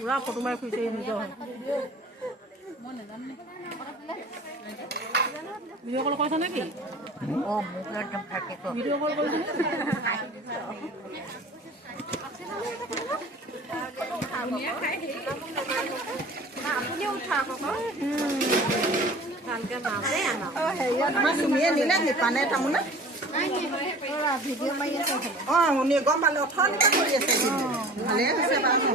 पूरा फोटो मार खुशी निजो ভিডিও কল কৰিছ নেকি ও একদম থাকে তো ভিডিও কল কৰিছ আপুনি উঠাব ভালকে মাছে আনা আমাৰ চুমিয়ে নিলে নিপানে তামোনে ভিডিঅ' মাৰি আছে শুনি গম পালে অথনিতে কৰি আছে ভালে হৈছে বাৰু